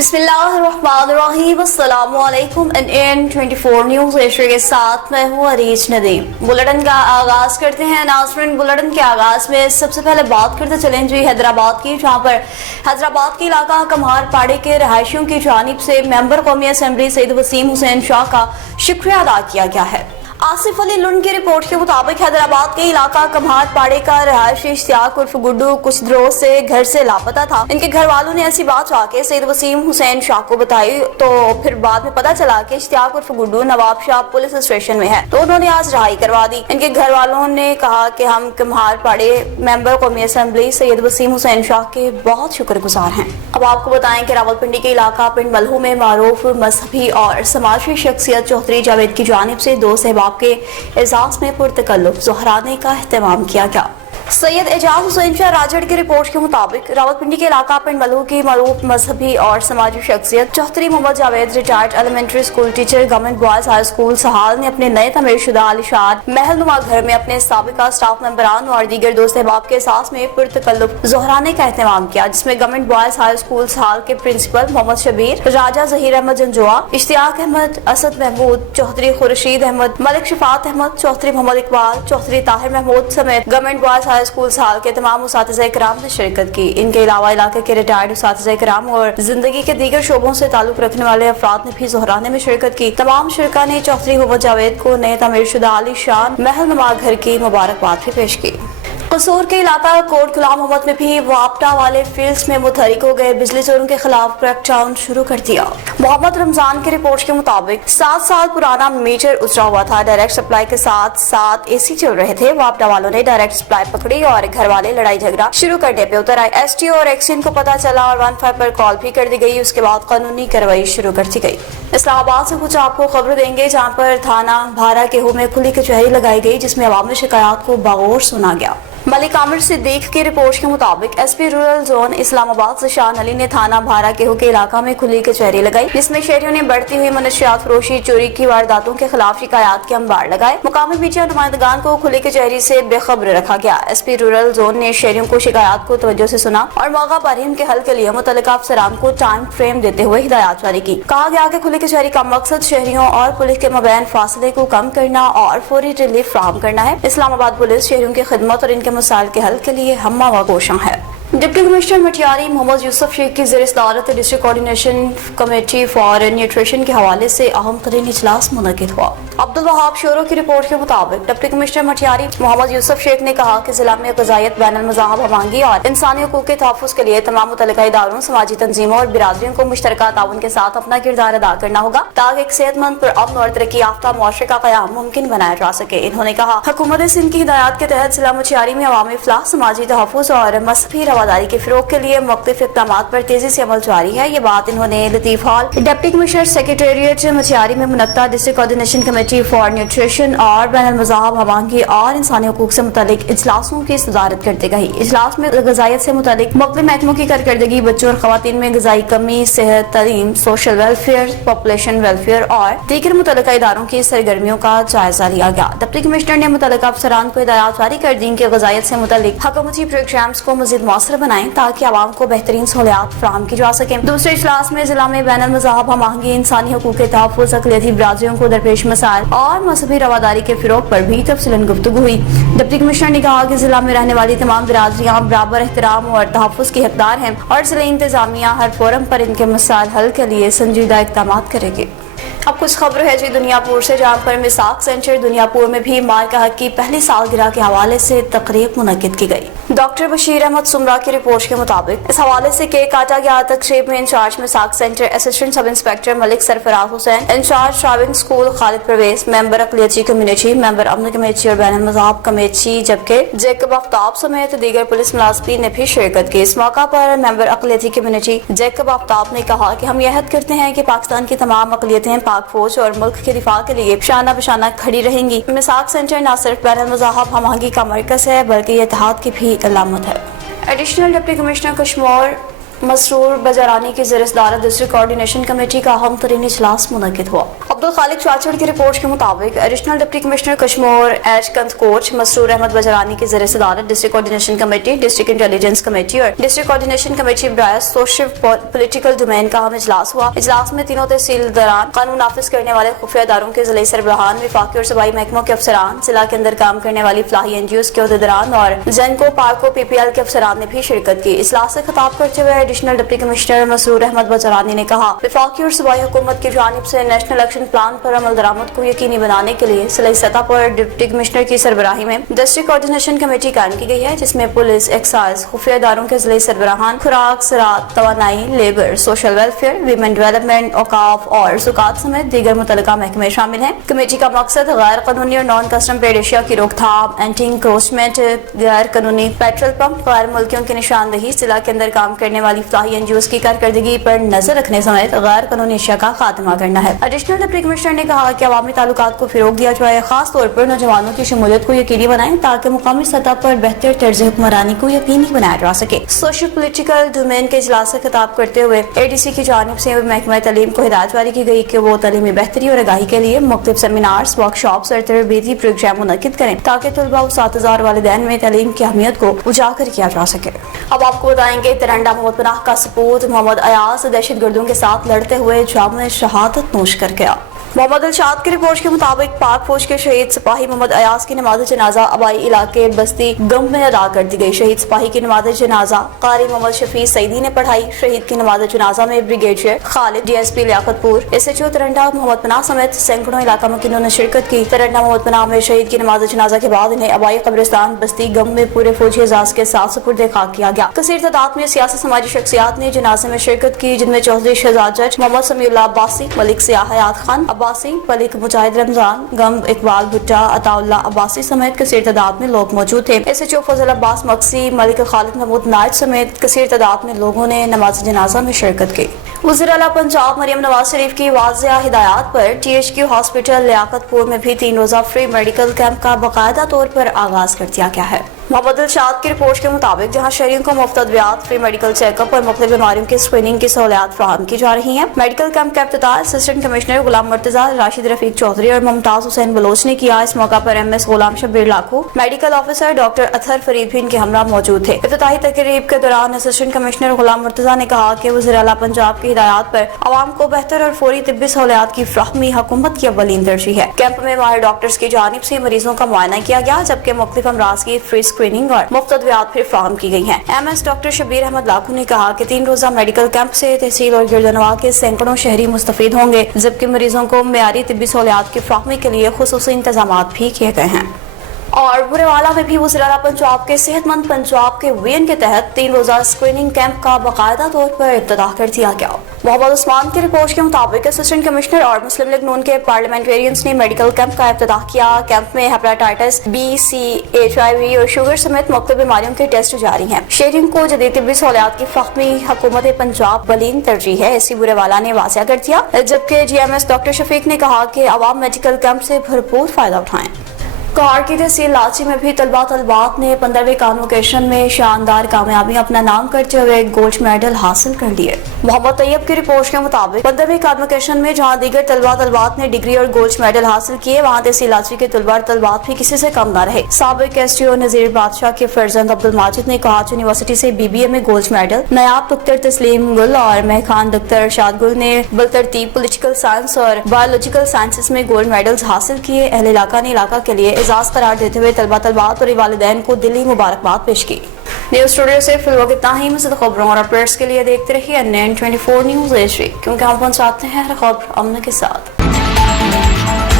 बिस्मिल्लाहिर्रहमानिर्रहीम, अस्सलामुअलैकुम। N 24 news Asia के साथ मैं हूँ अरीज नदीम। बुलेटिन का आगाज करते हैं नाज़रीन। बुलेटिन के आगाज में सबसे पहले बात करते चलें जी हैदराबाद की, जहाँ पर हैदराबाद के इलाका कम्हार पाड़े के रहायशियों की जानिब से मेंबर कौमी असम्बली सैयद वसीम हुसैन शाह का शुक्रिया अदा किया गया है। आसिफ अली लुंड की रिपोर्ट के मुताबिक हैदराबाद के इलाका कम्हार पाड़े का रहायशी इश्तियाक उर्फ गुड्डू कुछ दिनों से घर से लापता था। इनके घर वालों ने ऐसी बात जाके सैयद वसीम हुसैन शाह को बताई, तो फिर बाद में पता चला कि इश्तियाक उर्फ गुड्डू नवाब शाह पुलिस स्टेशन में है, तो उन्होंने आज रहाई करवा दी। इनके घर वालों ने कहा कि हम कम्हार पाड़े मेंबर कौमी असम्बली सैयद वसीम हुसैन शाह के बहुत शुक्रगुजार हैं। अब आपको बताएं कि रावलपिंडी के इलाका पिंड मलहू में मारूफ मजहबी और समाजी शख्सियत चौधरी जावेद की जानिब से दो सहबाब के एजाज में पुरतकल्लुफ ज़ोहराने का एहतमाम किया गया। सैयद एजाज हुसैन शाह राजड़ की रिपोर्ट के मुताबिक रावलपिंडी के इलाका पिंड मलहू की मारूफ मजहबी और समाजी शख्सियत Chaudhry Mohammad Javed retired elementary school teacher government boys high school Sahal ने अपने नए तमीर शुदा आलिशान महल नुमा घर में अपने साबिका स्टाफ मेंबरान और दीगर दोस्त अहबाब के एहसास में पुरतकल्लुफ ज़ोहराने का एहतमाम किया, जिसमें government boys high school Sahal के प्रिंसिपल मोहम्मद शबीर, राजा जहीर अहमद जंजुआ, इश्तियाक अहमद, असद महमूद चौधरी, खुर्शीद अहमद, मलिक शफात अहमद चौधरी, मोहम्मद इकबाल चौधरी, ताहिर महमूद समेत गवर्नमेंट बॉयज हाई स्कूल साल के तमाम उस्ताद इकराम ने शिरकत की। इनके अलावा इलाके के रिटायर्ड उस्ताद इकराम और जिंदगी के दीगर शोबों से ताल्लुक रखने वाले अफराद ने भी ज़ोहराने में शिरकत की। तमाम शुरका ने चौधरी मोहम्मद जावेद को नए तमीर शुदा आलीशान महल नुमा घर की मुबारकबाद भी पेश की। कसूर के इलाका कोट गुलाम मोहम्मद में भी वापटा वाले फील्ड्स में मुतहरिक हो गए बिजली चोरों के खिलाफ क्रैकडाउन शुरू कर दिया। मोहम्मद रमजान की रिपोर्ट के मुताबिक 7 साल पुराना मीटर उतरा हुआ था। डायरेक्ट सप्लाई के साथ साथ एसी चल रहे थे। वापटा वालों ने डायरेक्ट सप्लाई पकड़ी और घर वाले लड़ाई झगड़ा शुरू करने पे उतर आए। STO और एक्शन को पता चला और 15 पर कॉल भी कर दी गई। उसके बाद कानूनी कार्रवाई शुरू कर दी गई। इस्लामाबाद से कुछ आपको खबर देंगे, जहाँ पर थाना भारा केहू में खुली कचहरी लगाई गई, जिसमें अवामी शिकायत को बगौर सुना गया। मलिक आमिर सिद्दीक की रिपोर्ट के मुताबिक SP रूरल जोन इस्लामाबाद से शान अली ने थाना भारा केहू के इलाका में खुली कचहरी लगाई, जिसमें शहरियों ने बढ़ती हुई मनशियात फरोशी चोरी की वारदातों के खिलाफ शिकायत के अंबार लगाए। मुकामी मीडिया नुमाइंदगान को खुली कचहरी से बेखबर रखा गया। SP रूरल जोन ने शहरियों को शिकायत को तवज्जो से सुना और मौका पर ही उनके हल के लिए मुतल्लिका अफसरान को टाइम फ्रेम देते हुए हिदायत जारी की। कहा गया कि खुली कचहरी का मकसद शहरियों और पुलिस के मबैन फासले को कम करना और फौरी रिलीफ फराहम करना है। इस्लामाबाद पुलिस शहरियों की खिदमत और इनके मसाइल के हल के लिए हम्मा व कोशां है। डिप्टी कमिश्नर मटियारी मोहम्मद यूसुफ शेख की ज़ेर सदारत district coordination committee for nutrition के हवाले से अहम तरीन इजलास मुनक़िद हुआ। अब्दुल वहाब शोरो की रिपोर्ट के मुताबिक डिप्टी कमिश्नर मटियारी मोहम्मद यूसुफ शेख ने कहा कि जिला में ग़िज़ाइयत बैनुल मज़ाहब हमांगी और इंसानी हुकूक़ के तहफ़्फ़ुज़ के लिए तमाम मुतल्लिका इदारों, समाजी तंजीमों और बिरादरियों को मुश्तरका ताउन के साथ अपना किरदार अदा करना होगा, ताकि एक सेहतमंद, पुरअमन और तरक्की याफ्ता मुआशरे का क़याम मुमकिन बनाया जा सके। इन्होंने कहा हुकूमत सिंध की हिदायत के तहत जिला मटियारी में अवामी इफ़लाह, समाजी तहफ़्फ़ुज़ और मज़हबी रवादारी के फ़रोग़ के लिए मुख्तलिफ इक़दामात पर तेजी से अमल जारी है। ये बात इन्होंने Latif hall deputy commissioner secretariat Matiari में मुनक्किदा district coordination committee for nutrition और बैनुल मज़ाहब हमांगी और इंसानी हुकूक से मुतालिक इजलासों की सदारत करते गई। इजलास में ग़िज़ाइयत से मुतालिक मुख्तलिफ महकमों की कारकर्दगी, बच्चों और ख़वातीन में ग़िज़ाई कमी, सेहत, तालीम, सोशल वेलफेयर, पॉपुलेशन वेलफेयर और दीगर मुतल्लिका इदारों की सरगर्मियों का जायजा लिया गया। डिप्टी कमिश्नर ने मुतल्लिका अफसरान को हिदायत जारी कर दी कि ग़िज़ाइयत से मुतालिक हुकूमती प्रोग्राम्स को मज़ीद मौसर बनाएं, ताकि आवाम को बेहतरीन सहूलियात फराहम की जा सके। दूसरे इजलास में जिला में बैनुल मज़ाहब हमांगी, इंसानी हुकूक के तहफ़्फ़ुज़, अक़लियती बिरादरियों को दरपेश मसाइल और मज़हबी रवादारी के फ़रोग़ पर भी तफ़सीलन गुफ्तगू हुई। डिप्टी कमिश्नर ने कहा कि जिला में रहने वाली तमाम बिरादरियाँ बराबर एहतराम और तहफ़्फ़ुज़ की हकदार हैं और जिला इंतज़ामिया हर फोरम पर इनके मसाइल हल के लिए संजीदा इक़दामात करेगी। अब कुछ खबर है जी दुनियापुर से, जहाँ पर मिसाक सेंटर दुनियापुर में भी मार का हक की पहली सालगिरह के हवाले से तकरीब मुनक़िद की गई। डॉक्टर बशीर अहमद सुमरा की रिपोर्ट के मुताबिक इस हवाले से केक काटा गया। तकरीब में incharge Misaq centre assistant sub inspector Malik Sarfaraz Hussain, incharge driving school Khalid Pervez, member अक़लियती कम्युनिटी, मेंबर अमन कमेटी और बैनुल मज़ाहब कमेटी, जबकि जैकब आफ्ताब समेत दीगर पुलिस मुलाज़िमीन ने भी शिरकत की। इस मौका पर मेंबर अक़लियती कम्युनिटी जैकब आफ्ताब ने कहा कि हम यह अहद करते हैं कि पाकिस्तान की तमाम अक़लियतें पाक फौज और मुल्क के दिफा के लिए शाना बशाना खड़ी रहेंगी। मिसाक सेंटर न सिर्फ बैनुल मज़ाहब हमांगी का मरकज है, बल्कि ये इत्तेहाद की भी अलामत है। एडिशनल डिप्टी कमिश्नर कश्मीर مسرور بجرانی کی زیر صدارت ڈسٹرکٹ کوآرڈینیشن کمیٹی کا اہم ترین اجلاس منعقد ہوا۔ عبدالخالق چاچڑ کی رپورٹ کے مطابق ایڈیشنل ڈپٹی کمشنر کشمور ایچ کنت کوچ مسرور احمد بجرانی کی زیر صدارت district coordination committee, district intelligence committee اور ڈسٹرکٹ کوآرڈینیشن کمیٹی برائے سوشل پولیٹیکل ڈومین کا اہم اجلاس ہوا۔ اجلاس میں تینوں تحصیلداران، قانون نافذ کرنے والے خفیہ اداروں کے ضلعی سربراہان، وفاقی اور صوبائی محکموں کے افسران، ضلع کے اندر کام کرنے والی فلاحی این جی اوز کے عہدیداران اور زینکو پارکو پی پی ایل کے افسران نے بھی شرکت کی۔ اجلاس سے خطاب کرتے ہوئے ایڈیشنل ڈپٹی کمشنر مسرور احمد بجرانی نے کہا، وفاقی اور صوبائی حکومت کی جانب سے نیشنل ایکشن پلان پر عمل درآمد کو یقینی بنانے کے لیے ضلعی سطح پر ڈپٹی کمشنر کی سربراہی میں ڈسٹرکٹ کوآرڈینیشن کمیٹی قائم کی گئی ہے، جس میں پولیس، ایکسائز، خفیہ اداروں کے ضلعی سربراہان، خوراک، زراعت، توانائی، labour, social welfare, women development, اوقاف اور زکوٰۃ سمیت دیگر متعلقہ محکمے شامل ہیں۔ کمیٹی کا مقصد غیر قانونی اور نان کسٹم پیڈ اشیاء کی روک تھام، اینٹی انکروچمنٹ، غیر قانونی پیٹرول پمپ، غیر ملکیوں کی نشاندہی، ضلع کے اندر کام کرنے والی فلاحی این جی اوز کی کارکردگی پر نظر رکھنے سمیت غیر قانونی اشیاء کا خاتمہ کرنا ہے۔ ایڈیشنل ڈپٹی کمشنر نے کہا کہ عوامی تعلقات کو فروغ دیا جائے، خاص طور پر نوجوانوں کی شمولیت کو یقینی بنائیں تاکہ مقامی سطح پر بہتر طرز حکمرانی کو یقینی بنایا جا سکے۔ سوشل پولیٹیکل ڈومین کے اجلاس سے خطاب کرتے ہوئے اے ڈی سی کی جانب سے محکمہ تعلیم کو ہدایت جاری کی گئی کہ وہ تعلیمی بہتری اور آگاہی کے لیے مختلف سیمینارز، ورک شاپس اور تربیتی پروگرام منعقد کریں تاکہ طلباء، اساتذہ اور والدین میں تعلیم کی اہمیت کو اجاگر کیا جا سکے۔ اب آپ کو بتائیں گے ترنڈا محمد پناہ کا سپوت محمد ایاز دہشت گردوں کے ساتھ لڑتے ہوئے جام شہادت نوش کر گیا۔ محمد الشاد کی رپورٹ کے مطابق پاک فوج کے شہید سپاہی محمد ایاز کی نماز جنازہ آبائی علاقے بستی گم میں ادا کر دی گئی۔ شہید سپاہی کی نماز جنازہ قاری محمد شفیع سعیدی نے پڑھائی۔ شہید کی نماز جنازہ میں بریگیڈیئر خالد، ڈی ایس پی لیاقت پور، ایس ایچ او ترنڈا محمد پناہ سمیت سینکڑوں علاقہ مکینوں نے شرکت کی۔ ترنڈا محمد پناہ میں شہید کی نماز جنازہ کے بعد انہیں آبائی قبرستان بستی گم میں پورے فوجی اعزاز کے ساتھ سپرد خاک کیا گیا۔ کثیر تعداد میں سیاسی سماجی شخصیات نے جنازے میں شرکت کی، جن میں چوہدری شہزاد جج محمد سمیع اللہ عباسی، ملک سیاح حیات خان عباسی، ملک مجاہد رمضان، گم اقبال بھٹا، عطا اللہ عباسی سمیت کثیر تعداد میں لوگ موجود تھے۔ ایس ایچ او فضل عباس مقصی، ملک خالد محمود نائب سمیت کثیر تعداد میں لوگوں نے نماز جنازہ میں شرکت کی۔ وزیر اعلیٰ پنجاب مریم نواز شریف کی واضح ہدایات پر ٹی ایچ کیو ہاسپٹل لیاقت پور میں بھی 3 روزہ فری میڈیکل کیمپ کا باقاعدہ طور پر آغاز کر دیا گیا ہے۔ محمد الشاد کی رپورٹ کے مطابق جہاں شہریوں کو مفت ادویات، فری میڈیکل چیک اپ اور مختلف بیماریوں کی اسکریننگ کی سہولیات فراہم کی جا رہی ہیں، میڈیکل کیمپ کا افتتاح اسسٹنٹ کمشنر غلام مرتضیٰ، راشد رفیق چودھری اور ممتاز حسین بلوچ نے کیا۔ اس موقع پر ایم ایس غلام شبیر لاکھو، میڈیکل آفیسر ڈاکٹر اطہر فرید بھی ان کے ہمراہ موجود تھے۔ افتتاحی تقریب کے دوران اسسٹنٹ کمشنر غلام مرتضیٰ نے کہا کہ وزیر اعلیٰ پنجاب کی ہدایات پر عوام کو بہتر اور فوری طبی سہولیات کی فراہمی حکومت کی اولین ترجیح ہے۔ کیمپ میں ماہر ڈاکٹرز کی جانب سے مریضوں کا معائنہ کیا گیا، جبکہ مختلف امراض کی فری اسکریننگ اور مفت ادویات پھر فراہم کی گئی ہیں۔ M S doctor Shabbir Ahmed Lakho نے کہا کہ 3 روزہ میڈیکل کیمپ سے تحصیل اور گردنواں کے سینکڑوں شہری مستفید ہوں گے، جبکہ مریضوں کو معیاری طبی سہولیات کی فراہمی کے لیے خصوصی انتظامات بھی کیے گئے ہیں۔ اور برے والا میں بھی وزیر اعلیٰ پنجاب کے صحت مند پنجاب کے وین کے تحت 3 روزہ اسکریننگ کیمپ کا باقاعدہ طور پر افتتاح کر دیا گیا۔ محمد عثمان کی رپورٹ کے مطابق اسسٹنٹ کمشنر اور مسلم لیگ نون کے پارلیمنٹیرینز نے میڈیکل کیمپ کا افتتاح کیا۔ کیمپ میں hepatitis B, C, H I V اور شوگر سمیت مختلف بیماریوں کے ٹیسٹ جاری ہیں۔ شہریوں کو جدید طبی سہولیات کی فراہمی حکومت پنجاب اولین ترجیح ہے، اسی برے والا نے واضح کر دیا، جبکہ جی ایم ایس ڈاکٹر شفیق نے کہا کہ عوام میڈیکل کیمپ سے بھرپور فائدہ اٹھائیں۔ کار کی تحصیل لاچی میں بھی طلبات نے 15ویں کانوکیشن میں شاندار کامیابی اپنا نام کرتے ہوئے گولڈ میڈل حاصل کر لیے۔ محمد طیب کی رپورٹ کے مطابق 15ویں کانوکیشن میں جہاں دیگر طلبات نے ڈگری اور گولڈ میڈل حاصل کیے، وہاں تحصیل لاچی کے طلبات بھی کسی سے کم نہ رہے۔ سابق ایس ٹی او نذیر بادشاہ کے فرزند عبد الماجد نے کوہاٹ یونیورسٹی سے بی بی اے میں گولڈ میڈل، نایاب دکتر تسلیم گل اور مہخان دکتر ارشاد گل نے بالترتیب پولیٹیکل سائنس اور بایولوجیکل سائنسز میں گولڈ میڈلز حاصل کیے۔ اہل علاقہ نے علاقہ کے لیے اعزاز قرار دیتے ہوئے طلبات اور والدین کو دلی مبارکباد پیش کی۔ نیوز اسٹوڈیو سے فی الوقت اتنا ہی۔ مزید خبروں اور اپڈیٹس کے لیے دیکھتے رہیے NN24 نیوز ایشیا، کیونکہ ہم پہنچاتے ہیں ہر خبر امن کے ساتھ۔